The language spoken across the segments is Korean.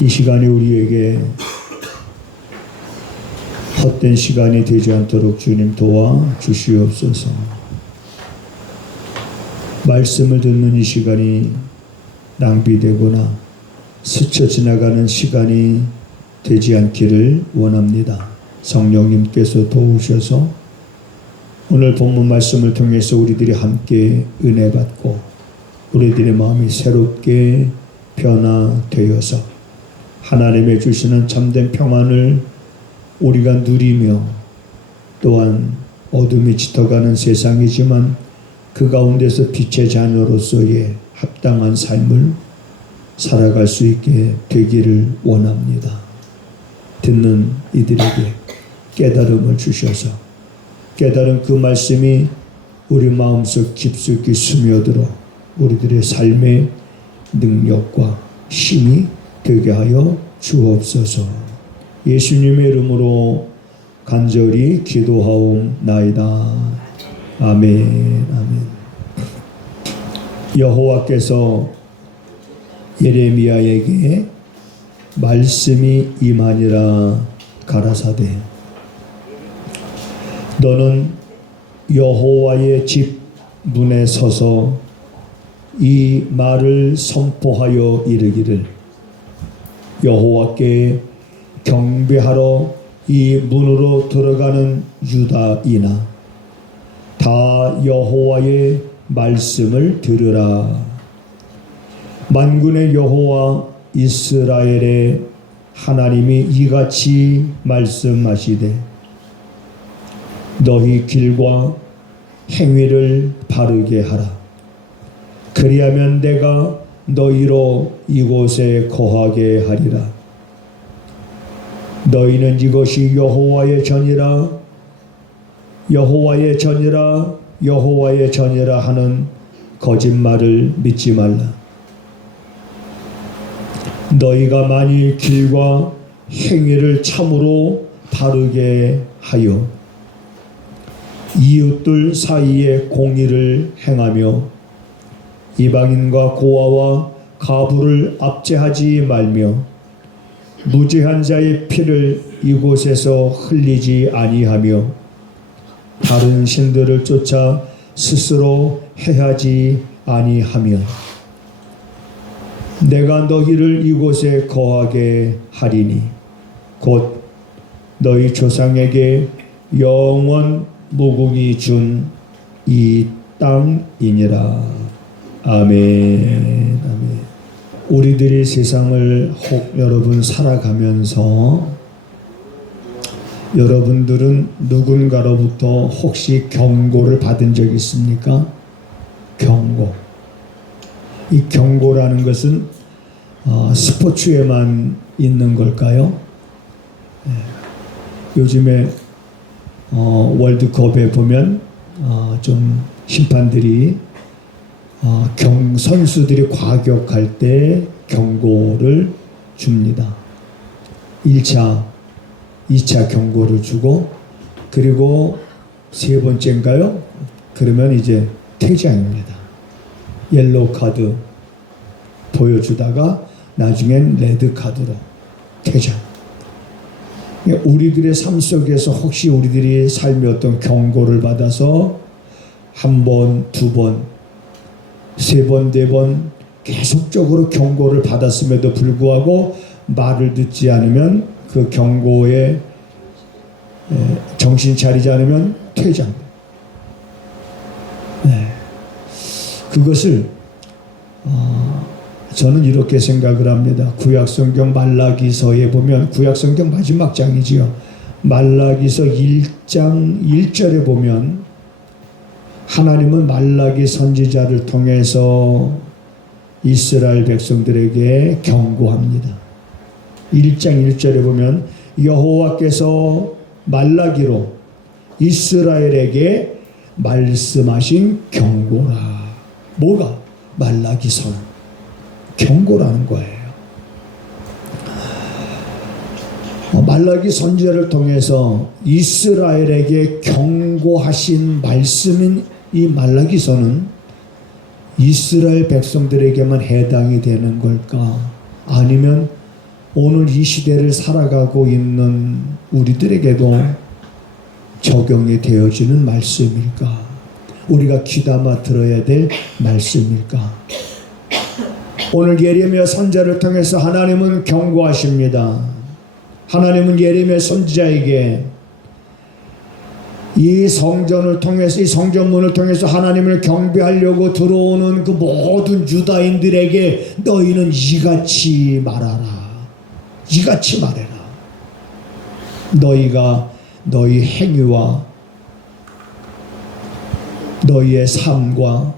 이 시간이 우리에게 헛된 시간이 되지 않도록 주님 도와 주시옵소서. 말씀을 듣는 이 시간이 낭비되거나 스쳐 지나가는 시간이 되지 않기를 원합니다. 성령님께서 도우셔서 오늘 본문 말씀을 통해서 우리들이 함께 은혜 받고 우리들의 마음이 새롭게 변화되어서 하나님의 주시는 참된 평안을 우리가 누리며 또한 어둠이 짙어가는 세상이지만 그 가운데서 빛의 자녀로서의 합당한 삶을 살아갈 수 있게 되기를 원합니다. 듣는 이들에게 깨달음을 주셔서 깨달은 그 말씀이 우리 마음속 깊숙이 스며들어 우리들의 삶의 능력과 힘이 되게 하여 주옵소서. 예수님의 이름으로 간절히 기도하옵나이다. 아멘. 아멘. 여호와께서 예레미야에게 말씀이 임하니라 가라사대 너는 여호와의 집 문에 서서 이 말을 선포하여 이르기를 여호와께 경배하러 이 문으로 들어가는 유다이나 다 여호와의 말씀을 들으라. 만군의 여호와 이스라엘의 하나님이 이같이 말씀하시되 너희 길과 행위를 바르게 하라. 그리하면 내가 너희로 이곳에 거하게 하리라. 너희는 이것이 여호와의 전이라 여호와의 전이라 여호와의 전이라 하는 거짓말을 믿지 말라. 너희가 만일 길과 행위를 참으로 바르게 하여 이웃들 사이에 공의를 행하며 이방인과 고아와 가부를 압제하지 말며 무죄한 자의 피를 이곳에서 흘리지 아니하며 다른 신들을 쫓아 스스로 해하지 아니하며 내가 너희를 이곳에 거하게 하리니 곧 너희 조상에게 영원 무궁히 준 이 땅이니라. 아멘. 아멘. 우리들이 세상을 혹 여러분 살아가면서 여러분들은 누군가로부터 혹시 경고를 받은 적 있습니까? 경고. 이 경고라는 것은 스포츠에만 있는 걸까요? 요즘에 월드컵에 보면 좀 심판들이 선수들이 과격할 때 경고를 줍니다. 1차, 2차 경고를 주고 그리고 세 번째인가요? 그러면 이제 퇴장입니다. 옐로우 카드 보여주다가 나중엔 레드 카드로 퇴장. 우리들의 삶 속에서 혹시 우리들이 삶에 어떤 경고를 받아서 한 번, 두 번, 세 번, 네 번 계속적으로 경고를 받았음에도 불구하고 말을 듣지 않으면 그 경고에 정신 차리지 않으면 퇴장. 그것을 저는 이렇게 생각을 합니다. 구약성경 말라기서에 보면 구약성경 마지막 장이지요. 말라기서 1장 1절에 보면 하나님은 말라기 선지자를 통해서 이스라엘 백성들에게 경고합니다. 1장 1절에 보면 여호와께서 말라기로 이스라엘에게 말씀하신 경고라. 뭐가? 말라기서 경고라는 거예요. 말라기 선지자를 통해서 이스라엘에게 경고하신 말씀인 이 말라기서는 이스라엘 백성들에게만 해당이 되는 걸까? 아니면 오늘 이 시대를 살아가고 있는 우리들에게도 적용이 되어지는 말씀일까? 우리가 귀담아 들어야 될 말씀일까? 오늘 예레미야 선지자를 통해서 하나님은 경고하십니다. 하나님은 예레미야 선지자에게 이 성전을 통해서, 이 성전문을 통해서 하나님을 경배하려고 들어오는 그 모든 유다인들에게 너희는 이같이 말하라. 이같이 말해라. 너희가 너희 행위와 너희의 삶과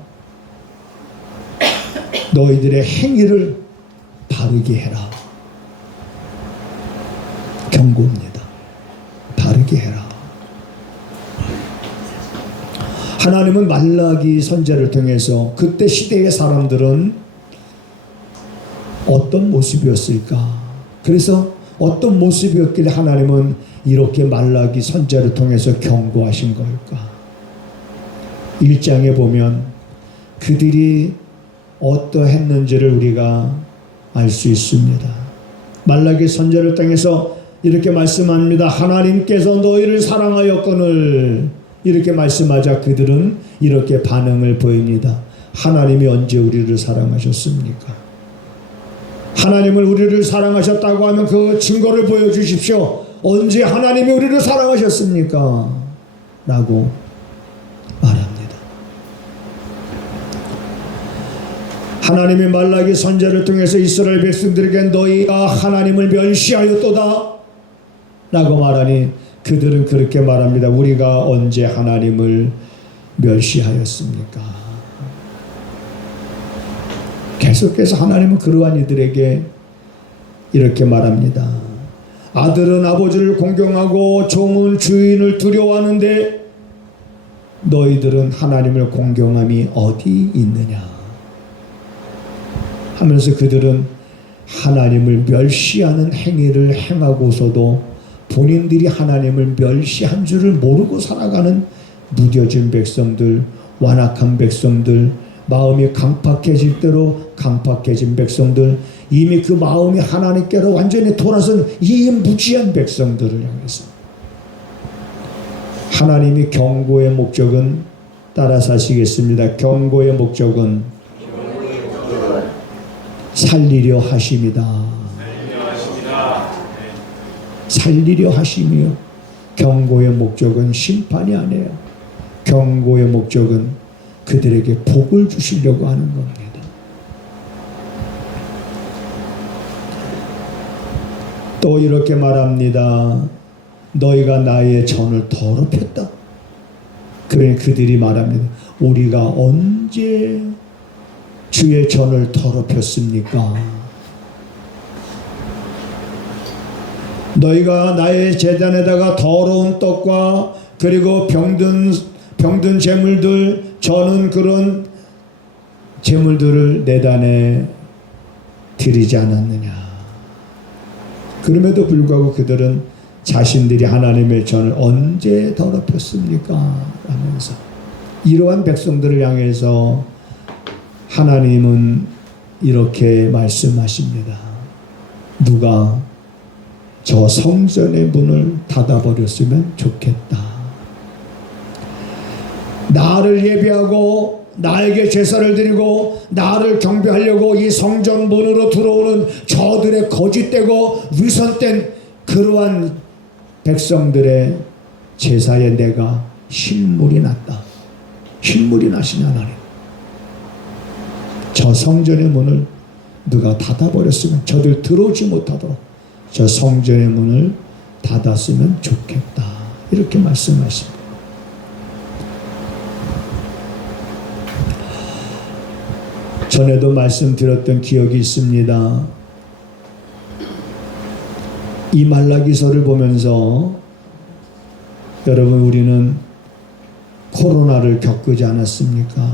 너희들의 행위를 바르게 해라. 경고입니다. 바르게 해라. 하나님은 말라기 선지자를 통해서 그때 시대의 사람들은 어떤 모습이었을까? 그래서 어떤 모습이었길래 하나님은 이렇게 말라기 선지자를 통해서 경고하신 걸까? 1장에 보면 그들이 어떠했는지를 우리가 알 수 있습니다. 말라기 선지자를 통해서 이렇게 말씀합니다. 하나님께서 너희를 사랑하였거늘, 이렇게 말씀하자 그들은 이렇게 반응을 보입니다. 하나님이 언제 우리를 사랑하셨습니까? 하나님을 우리를 사랑하셨다고 하면 그 증거를 보여주십시오. 언제 하나님이 우리를 사랑하셨습니까? 라고 말합니다. 하나님이 말라기 선지자를 통해서 이스라엘 백성들에게 너희가 하나님을 멸시하였도다 라고 말하니 그들은 그렇게 말합니다. 우리가 언제 하나님을 멸시하였습니까? 계속해서 하나님은 그러한 이들에게 이렇게 말합니다. 아들은 아버지를 공경하고 종은 주인을 두려워하는데 너희들은 하나님을 공경함이 어디 있느냐 하면서 그들은 하나님을 멸시하는 행위를 행하고서도 본인들이 하나님을 멸시한 줄을 모르고 살아가는 무뎌진 백성들, 완악한 백성들, 마음이 강팍해질 대로 강팍해진 백성들, 이미 그 마음이 하나님께로 완전히 돌아선 이 무지한 백성들을 향해서 하나님이 경고의 목적은, 따라서 하시겠습니다. 경고의 목적은 살리려 하심이다. 살리려 하심이요. 경고의 목적은 심판이 아니에요. 경고의 목적은 그들에게 복을 주시려고 하는 겁니다. 또 이렇게 말합니다. 너희가 나의 전을 더럽혔다. 그러니 그들이 말합니다. 우리가 언제 주의 전을 더럽혔습니까? 너희가 나의 제단에다가 더러운 떡과 그리고 병든 제물들, 저는 그런 제물들을 내단에 드리지 않았느냐. 그럼에도 불구하고 그들은 자신들이 하나님의 전을 언제 더럽혔습니까? 하면서 이러한 백성들을 향해서 하나님은 이렇게 말씀하십니다. 누가 저 성전의 문을 닫아버렸으면 좋겠다. 나를 예배하고 나에게 제사를 드리고 나를 경배하려고 이 성전 문으로 들어오는 저들의 거짓되고 위선된 그러한 백성들의 제사에 내가 실물이 났다. 실물이 나시냐 하나님. 저 성전의 문을 누가 닫아버렸으면, 저들 들어오지 못하도록 저 성전의 문을 닫았으면 좋겠다. 이렇게 말씀하십니다. 전에도 말씀드렸던 기억이 있습니다. 이 말라기서를 보면서 여러분, 우리는 코로나를 겪지 않았습니까?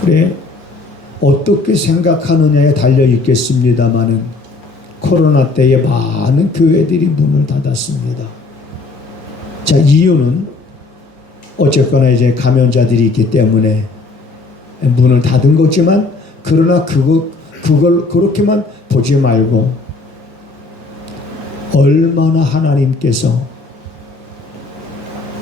그래, 어떻게 생각하느냐에 달려 있겠습니다마는 코로나 때에 많은 교회들이 문을 닫았습니다. 자, 이유는 어쨌거나 이제 감염자들이 있기 때문에 문을 닫은 거지만, 그러나 그걸 그렇게만 보지 말고 얼마나 하나님께서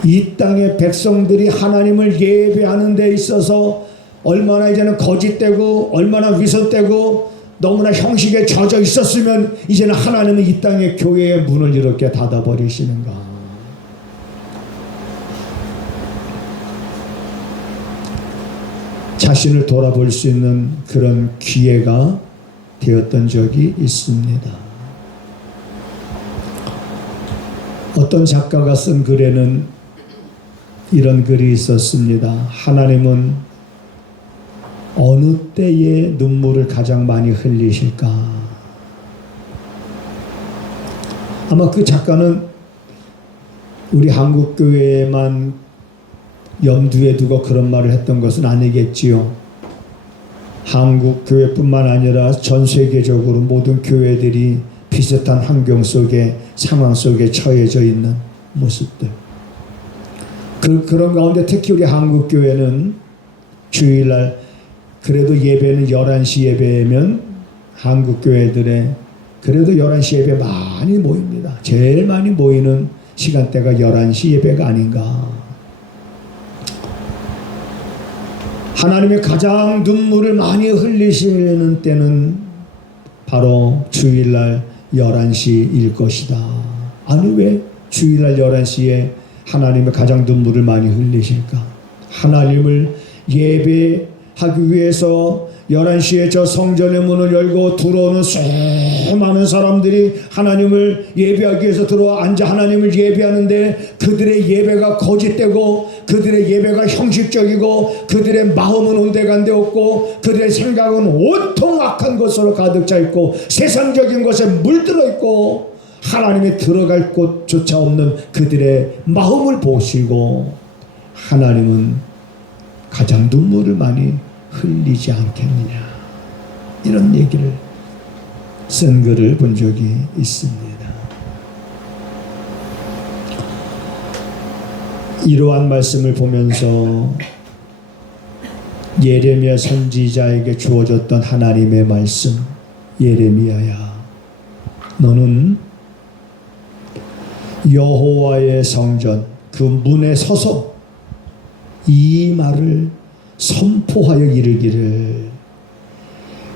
이 땅의 백성들이 하나님을 예배하는 데 있어서 얼마나 이제는 거짓되고 얼마나 위선되고 너무나 형식에 젖어 있었으면 이제는 하나님은 이 땅의 교회의 문을 이렇게 닫아버리시는가. 자신을 돌아볼 수 있는 그런 기회가 되었던 적이 있습니다. 어떤 작가가 쓴 글에는 이런 글이 있었습니다. 하나님은 어느 때에 눈물을 가장 많이 흘리실까? 아마 그 작가는 우리 한국교회에만 염두에 두고 그런 말을 했던 것은 아니겠지요. 한국교회뿐만 아니라 전 세계적으로 모든 교회들이 비슷한 환경 속에 상황 속에 처해져 있는 모습들. 그런 가운데 특히 우리 한국교회는 주일날 그래도 예배는 11시 예배면 한국교회들의 그래도 11시 예배 많이 모입니다. 제일 많이 모이는 시간대가 11시 예배가 아닌가. 하나님의 가장 눈물을 많이 흘리시는 때는 바로 주일날 11시일 것이다. 아니 왜 주일날 11시에 하나님의 가장 눈물을 많이 흘리실까? 하나님을 예배하기 위해서 11시에 저 성전의 문을 열고 들어오는 수많은 사람들이 하나님을 예배하기 위해서 들어와 앉아 하나님을 예배하는데 그들의 예배가 거짓되고 그들의 예배가 형식적이고 그들의 마음은 온데간데 없고 그들의 생각은 온통 악한 것으로 가득 차 있고 세상적인 것에 물들어 있고 하나님이 들어갈 곳조차 없는 그들의 마음을 보시고 하나님은 가장 눈물을 많이 흘리지 않겠느냐, 이런 얘기를 쓴 글을 본 적이 있습니다. 이러한 말씀을 보면서 예레미야 선지자에게 주어졌던 하나님의 말씀, 예레미야야, 너는 여호와의 성전 그 문에 서서 이 말을 선포하여 이르기를,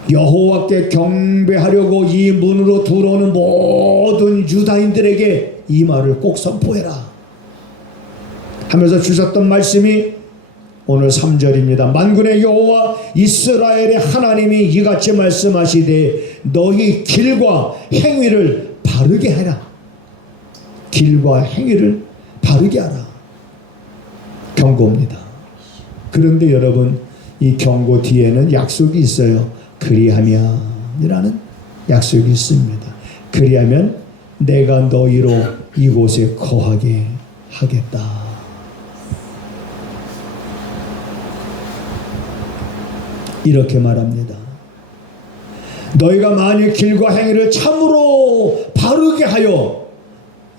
여호와께 경배하려고 이 문으로 들어오는 모든 유다인들에게 이 말을 꼭 선포해라 하면서 주셨던 말씀이 오늘 3절입니다. 만군의 여호와 이스라엘의 하나님이 이같이 말씀하시되 너희 길과 행위를 바르게 하라. 길과 행위를 바르게 하라. 경고입니다. 그런데 여러분, 이 경고 뒤에는 약속이 있어요. 그리하면이라는 약속이 있습니다. 그리하면 내가 너희로 이곳에 거하게 하겠다. 이렇게 말합니다. 너희가 만일 길과 행위를 참으로 바르게 하여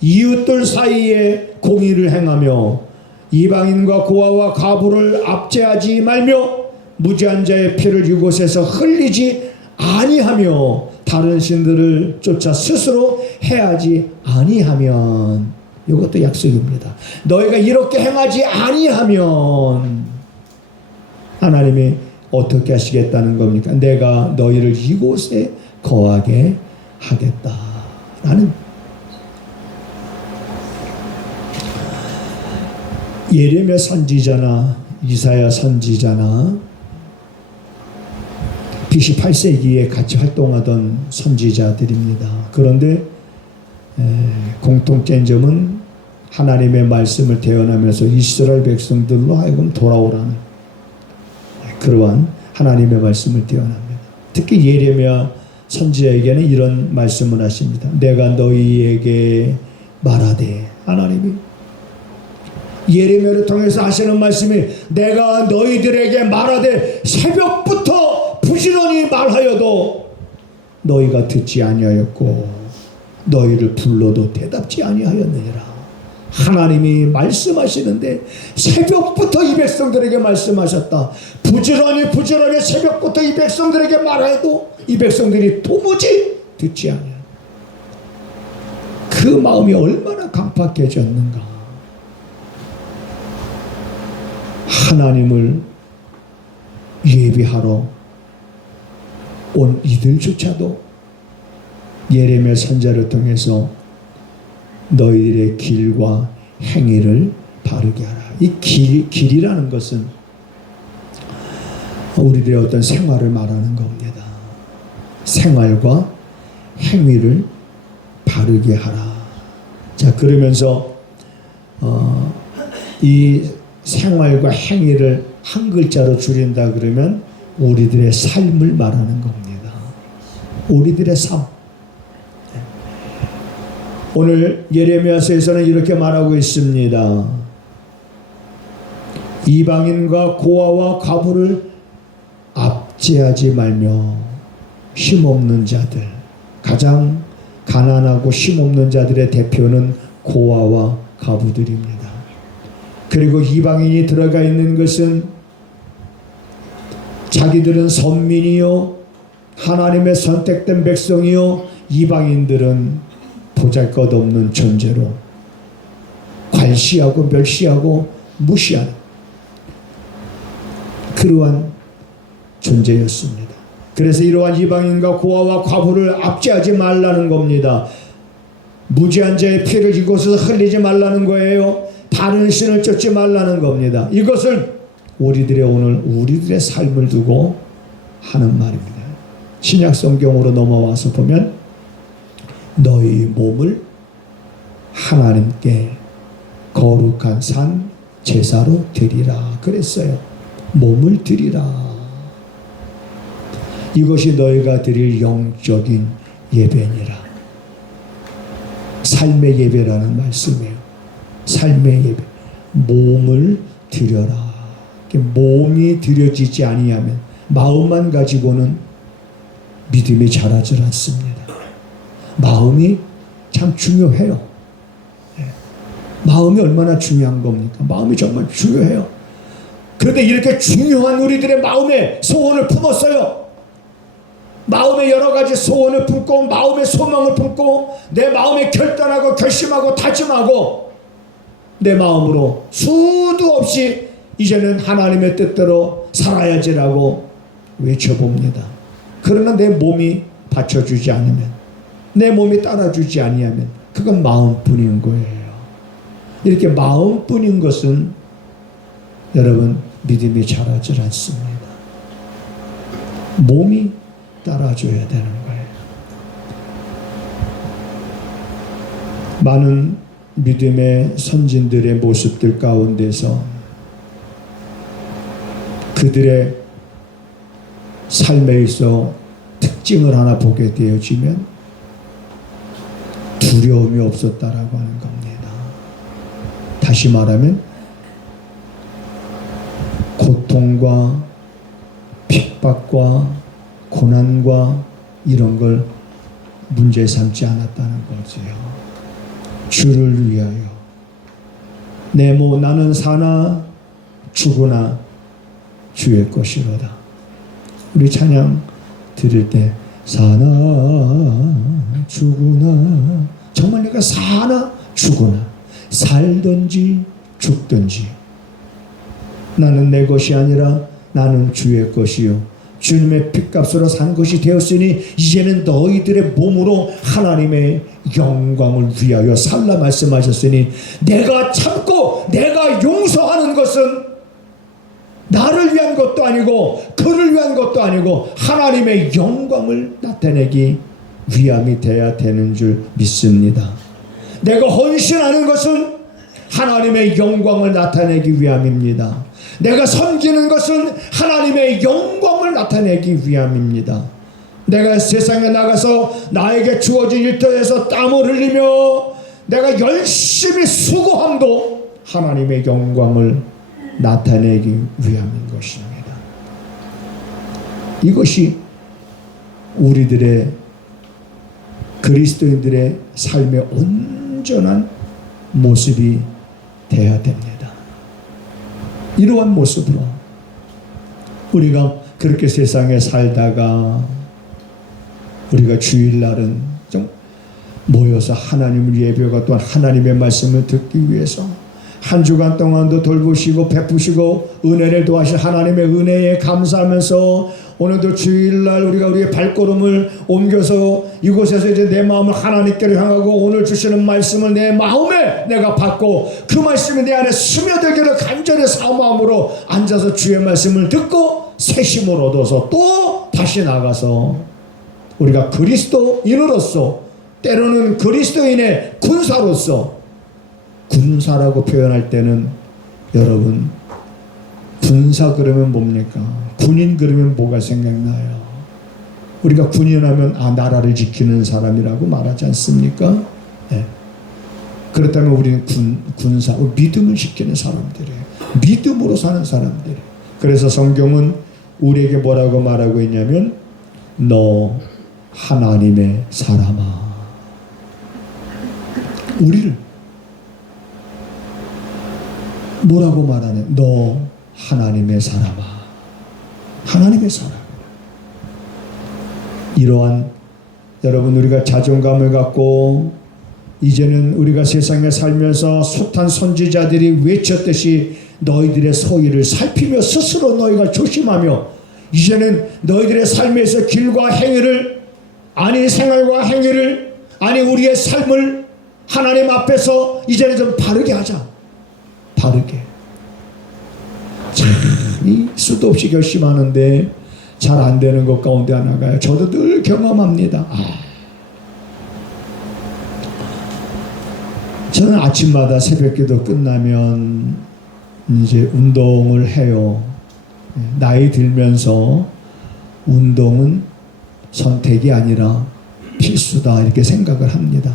이웃들 사이에 공의를 행하며 이방인과 고아와 과부를 압제하지 말며 무지한 자의 피를 이곳에서 흘리지 아니하며 다른 신들을 쫓아 스스로 해하지 아니하면, 이것도 약속입니다. 너희가 이렇게 행하지 아니하면 하나님이 어떻게 하시겠다는 겁니까? 내가 너희를 이곳에 거하게 하겠다라는. 예레미야 선지자나 이사야 선지자나 BC 8세기에 같이 활동하던 선지자들입니다. 그런데 공통된 점은 하나님의 말씀을 대언하면서 이스라엘 백성들로 하여금 돌아오라는 그러한 하나님의 말씀을 대언합니다. 특히 예레미야 선지자에게는 이런 말씀을 하십니다. 내가 너희에게 말하되, 하나님이 예레미야를 통해서 하시는 말씀이 내가 너희들에게 말하되 새벽부터 부지런히 말하여도 너희가 듣지 아니하였고 너희를 불러도 대답지 아니하였느니라. 하나님이 말씀하시는데 새벽부터 이 백성들에게 말씀하셨다. 부지런히 새벽부터 이 백성들에게 말해도 이 백성들이 도무지 듣지 않아요. 그 마음이 얼마나 강팍해졌는가. 하나님을 예비하러 온 이들조차도 예레미야 선지자를 통해서 너희들의 길과 행위를 바르게 하라. 이 길이라는 것은 우리들의 어떤 생활을 말하는 겁니다. 생활과 행위를 바르게 하라. 자, 그러면서 이 생활과 행위를 한 글자로 줄인다 그러면 우리들의 삶을 말하는 겁니다. 우리들의 삶. 오늘 예레미야서에서는 이렇게 말하고 있습니다. 이방인과 고아와 과부를 압제하지 말며 힘없는 자들, 가장 가난하고 힘없는 자들의 대표는 고아와 과부들입니다. 그리고 이방인이 들어가 있는 것은 자기들은 선민이요 하나님의 선택된 백성이요 이방인들은 보잘것없는 존재로 괄시하고 멸시하고 무시하는 그러한 존재였습니다. 그래서 이러한 이방인과 고아와 과부를 압제하지 말라는 겁니다. 무지한 자의 피를 이곳에서 흘리지 말라는 거예요. 다른 신을 쫓지 말라는 겁니다. 이것을 우리들의 오늘 우리들의 삶을 두고 하는 말입니다. 신약 성경으로 넘어와서 보면 너희 몸을 하나님께 거룩한 산 제사로 드리라 그랬어요. 몸을 드리라. 이것이 너희가 드릴 영적인 예배니라. 삶의 예배라는 말씀이에요. 삶의 예배. 몸을 드려라. 몸이 드려지지 아니하면 마음만 가지고는 믿음이 자라질 않습니다. 마음이 참 중요해요. 마음이 얼마나 중요한 겁니까? 마음이 정말 중요해요. 그런데 이렇게 중요한 우리들의 마음에 소원을 품었어요. 마음에 여러 가지 소원을 품고 마음의 소망을 품고 내 마음에 결단하고 결심하고 다짐하고 내 마음으로 수도 없이 이제는 하나님의 뜻대로 살아야지라고 외쳐봅니다. 그러나 내 몸이 받쳐주지 않으면 내 몸이 따라주지 아니하면 그건 마음뿐인 거예요. 이렇게 마음뿐인 것은 여러분 믿음이 자라질 않습니다. 몸이 따라줘야 되는 거예요. 많은 믿음의 선진들의 모습들 가운데서 그들의 삶에 있어 특징을 하나 보게 되어지면 두려움이 없었다라고 하는 겁니다. 다시 말하면 고통과 핍박과 고난과 이런 걸 문제 삼지 않았다는 거지요. 주를 위하여 나는 사나 죽으나 주의 것이로다. 우리 찬양 들을 때 사나 죽으나 정말 내가 사나 죽으나 살든지 죽든지 나는 내 것이 아니라 나는 주의 것이요 주님의 핏값으로 산 것이 되었으니 이제는 너희들의 몸으로 하나님의 영광을 위하여 살라 말씀하셨으니 내가 참고 내가 용서하는 것은 나를 위한 것도 아니고 그를 위한 것도 아니고 하나님의 영광을 나타내기 위함이 돼야 되는 줄 믿습니다. 내가 헌신하는 것은 하나님의 영광을 나타내기 위함입니다. 내가 섬기는 것은 하나님의 영광을 나타내기 위함입니다. 내가 세상에 나가서 나에게 주어진 일터에서 땀을 흘리며 내가 열심히 수고함도 하나님의 영광을 나타내기 위함인 것입니다. 이것이 우리들의 그리스도인들의 삶의 온전한 모습이 돼야 됩니다. 이러한 모습으로 우리가 그렇게 세상에 살다가 우리가 주일날은 좀 모여서 하나님을 예배하고 또한 하나님의 말씀을 듣기 위해서 한 주간 동안도 돌보시고 베푸시고 은혜를 도하신 하나님의 은혜에 감사하면서 오늘도 주일날 우리가 우리의 발걸음을 옮겨서 이곳에서 이제 내 마음을 하나님께로 향하고 오늘 주시는 말씀을 내 마음에 내가 받고 그 말씀이 내 안에 스며들기를 간절히 사모함으로 앉아서 주의 말씀을 듣고 새 힘을 얻어서 또 다시 나가서 우리가 그리스도인으로서 때로는 그리스도인의 군사로서 군사라고 표현할 때는 여러분 군사 그러면 뭡니까? 군인 그러면 뭐가 생각나요? 우리가 군인하면 나라를 지키는 사람이라고 말하지 않습니까? 네. 그렇다면 우리는 군사, 믿음을 지키는 사람들이에요. 믿음으로 사는 사람들이에요. 그래서 성경은 우리에게 뭐라고 말하고 있냐면 너 하나님의 사람아. 우리를 뭐라고 말하네? 너 하나님의 사람아. 하나님의 사람. 이러한 여러분 우리가 자존감을 갖고 이제는 우리가 세상에 살면서 숱한 선지자들이 외쳤듯이 너희들의 소위를 살피며 스스로 너희가 조심하며 이제는 너희들의 삶에서 길과 행위를 아니 생활과 행위를 아니 우리의 삶을 하나님 앞에서 이제는 좀 바르게 하자. 바르게. 참 수도 없이 결심하는데 잘 안 되는 것 가운데 하나가요. 저도 늘 경험합니다. 저는 아침마다 새벽기도 끝나면 이제 운동을 해요. 나이 들면서 운동은 선택이 아니라 필수다 이렇게 생각을 합니다.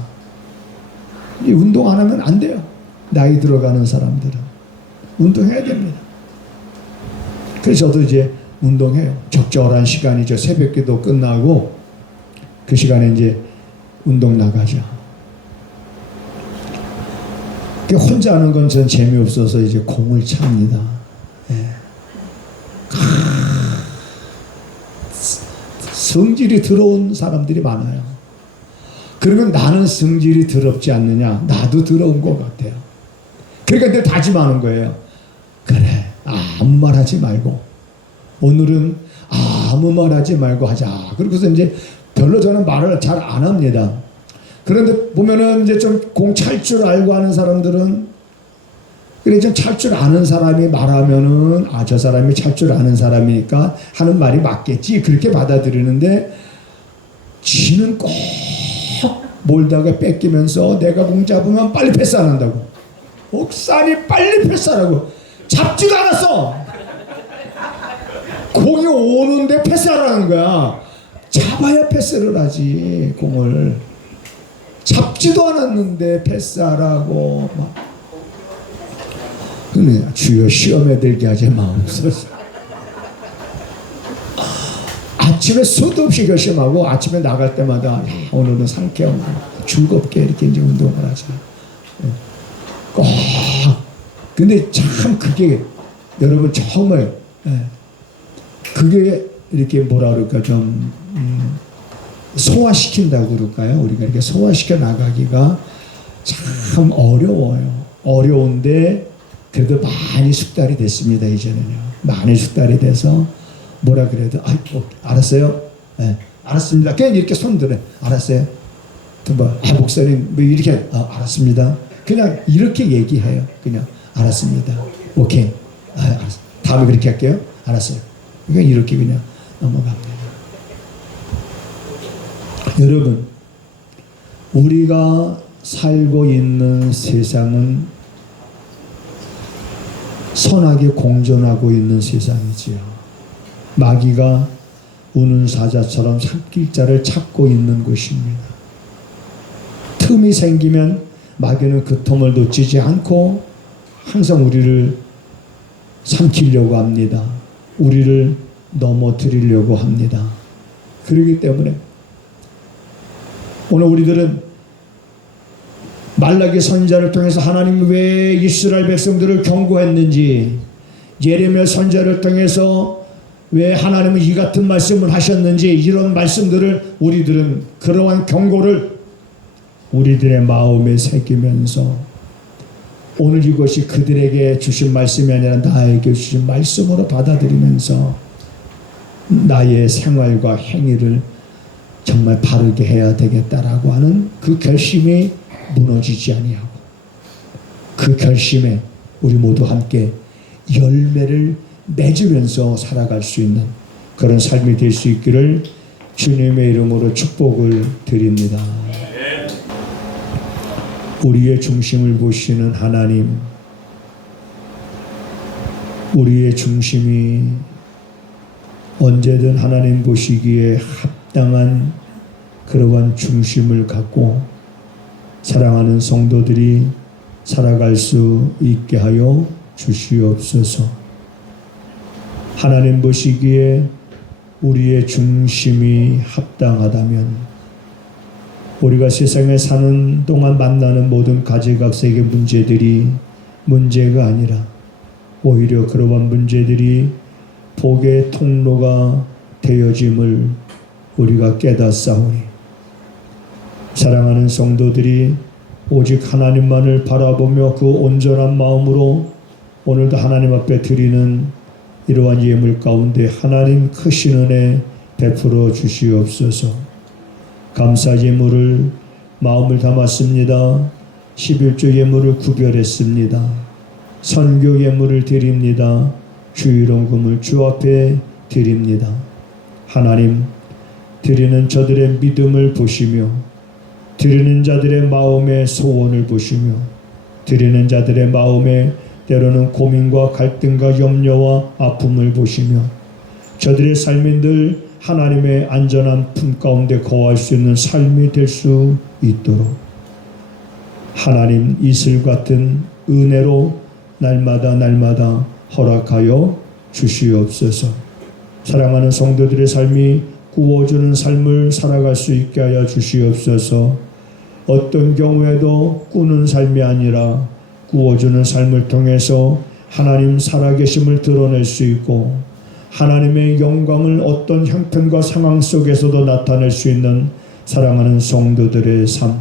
이 운동 안 하면 안 돼요. 나이 들어가는 사람들은 운동해야 됩니다. 그래서 저도 이제 운동해요. 적절한 시간이죠. 새벽기도 끝나고 그 시간에 이제 운동 나가자. 혼자 하는 건 전 재미없어서 이제 공을 찹니다. 네. 성질이 더러운 사람들이 많아요. 그러면 나는 성질이 더럽지 않느냐? 나도 더러운 것 같아요. 그러니까 내가 다짐하는 거예요. 그래, 아무 말 하지 말고 오늘은 아무 말 하지 말고 하자. 그러고서 이제 별로 저는 말을 잘 안 합니다. 그런데 보면은 이제 좀 공 찰 줄 알고 하는 사람들은 그래 좀 찰 줄 아는 사람이 말하면은 저 사람이 찰 줄 아는 사람이니까 하는 말이 맞겠지 그렇게 받아들이는데 지는 꼭 몰다가 뺏기면서 내가 공 잡으면 빨리 패스 안 한다고. 옥산이 빨리 패스하라고. 잡지도 않았어. 공이 오는데 패스하라는 거야. 잡아야 패스를 하지 공을. 잡지도 않았는데 패스하라고 막. 근데 주여 시험에 들게 하지 마옵소서. 아침에 수도 없이 결심하고 아침에 나갈 때마다 오늘은 상쾌하고 즐겁게 이렇게 이제 운동을 하자. 꼭. 근데 참 그게 여러분 정말 그게 이렇게 뭐라 그럴까 좀 소화시킨다고 그럴까요? 우리가 이렇게 소화시켜 나가기가 참 어려워요. 어려운데 그래도 많이 숙달이 됐습니다. 이제는요. 많이 숙달이 돼서 뭐라 그래도 알았어요. 네, 알았습니다. 그냥 이렇게 손 들어. 알았어요. 목사님 뭐 이렇게 알았습니다. 그냥 이렇게 얘기해요. 그냥 알았습니다. 오케이. 알았어. 다음에 그렇게 할게요. 알았어요. 그냥 이렇게 그냥 넘어갑니다. 여러분, 우리가 살고 있는 세상은 선하게 공존하고 있는 세상이지요. 마귀가 우는 사자처럼 삼킬 자를 찾고 있는 곳입니다. 틈이 생기면 마귀는 그 틈을 놓치지 않고 항상 우리를 삼키려고 합니다. 우리를 넘어뜨리려고 합니다. 그렇기 때문에 오늘 우리들은 말라기 선지자를 통해서 하나님 왜 이스라엘 백성들을 경고했는지, 예레미야 선지자를 통해서 왜 하나님은 이 같은 말씀을 하셨는지, 이런 말씀들을 우리들은 그러한 경고를 우리들의 마음에 새기면서 오늘 이것이 그들에게 주신 말씀이 아니라 나에게 주신 말씀으로 받아들이면서 나의 생활과 행위를 정말 바르게 해야 되겠다라고 하는 그 결심이 무너지지 아니하고, 그 결심에 우리 모두 함께 열매를 맺으면서 살아갈 수 있는 그런 삶이 될 수 있기를 주님의 이름으로 축복을 드립니다. 우리의 중심을 보시는 하나님, 우리의 중심이 언제든 하나님 보시기에 합당한 그러한 중심을 갖고 사랑하는 성도들이 살아갈 수 있게 하여 주시옵소서. 하나님 보시기에 우리의 중심이 합당하다면 우리가 세상에 사는 동안 만나는 모든 가지각색의 문제들이 문제가 아니라 오히려 그러한 문제들이 복의 통로가 되어짐을 우리가 깨닫사오니, 사랑하는 성도들이 오직 하나님만을 바라보며 그 온전한 마음으로 오늘도 하나님 앞에 드리는 이러한 예물 가운데 하나님 크신 은혜 베풀어 주시옵소서. 감사 예물을 마음을 담았습니다. 11조 예물을 구별했습니다. 선교 예물을 드립니다. 주일원금을 주 앞에 드립니다. 하나님, 드리는 저들의 믿음을 보시며, 드리는 자들의 마음의 소원을 보시며, 드리는 자들의 마음에 때로는 고민과 갈등과 염려와 아픔을 보시며, 저들의 삶이 늘 하나님의 안전한 품 가운데 거할 수 있는 삶이 될 수 있도록 하나님 이슬 같은 은혜로 날마다 허락하여 주시옵소서. 사랑하는 성도들의 삶이 구워주는 삶을 살아갈 수 있게 하여 주시옵소서. 어떤 경우에도 꾸는 삶이 아니라 구워주는 삶을 통해서 하나님 살아계심을 드러낼 수 있고, 하나님의 영광을 어떤 형편과 상황 속에서도 나타낼 수 있는 사랑하는 성도들의 삶,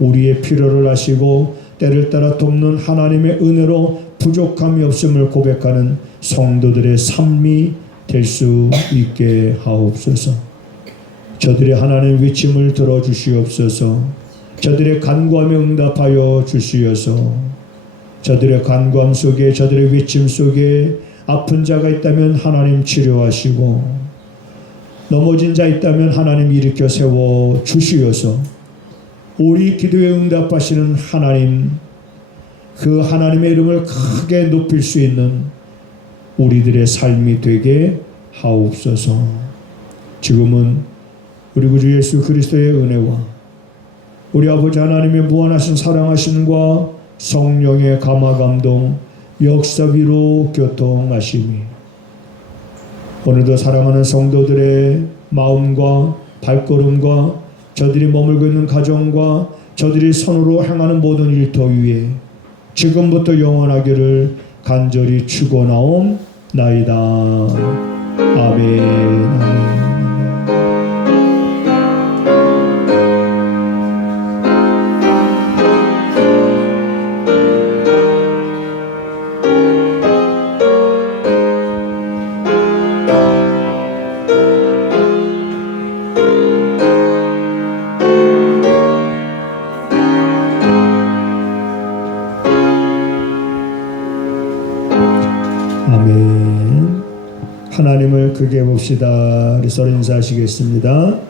우리의 필요를 아시고 때를 따라 돕는 하나님의 은혜로 부족함이 없음을 고백하는 성도들의 삶이 될 수 있게 하옵소서. 저들의 하나님의 위침을 들어주시옵소서. 저들의 간구함에 응답하여 주시어서 저들의 간구함 속에, 저들의 위침 속에 아픈 자가 있다면 하나님 치료하시고, 넘어진 자 있다면 하나님 일으켜 세워 주시어서 우리 기도에 응답하시는 하나님, 그 하나님의 이름을 크게 높일 수 있는 우리들의 삶이 되게 하옵소서. 지금은 우리 구주 예수 그리스도의 은혜와 우리 아버지 하나님의 무한하신 사랑하심과 성령의 감화감동 역사위로 교통하심이 오늘도 사랑하는 성도들의 마음과 발걸음과 저들이 머물고 있는 가정과 저들이 선으로 행하는 모든 일터 위에 지금부터 영원하기를 간절히 축원하옵나이다. 아멘. 아멘. 하나님을 크게 봅시다. 우리 서로 인사하시겠습니다.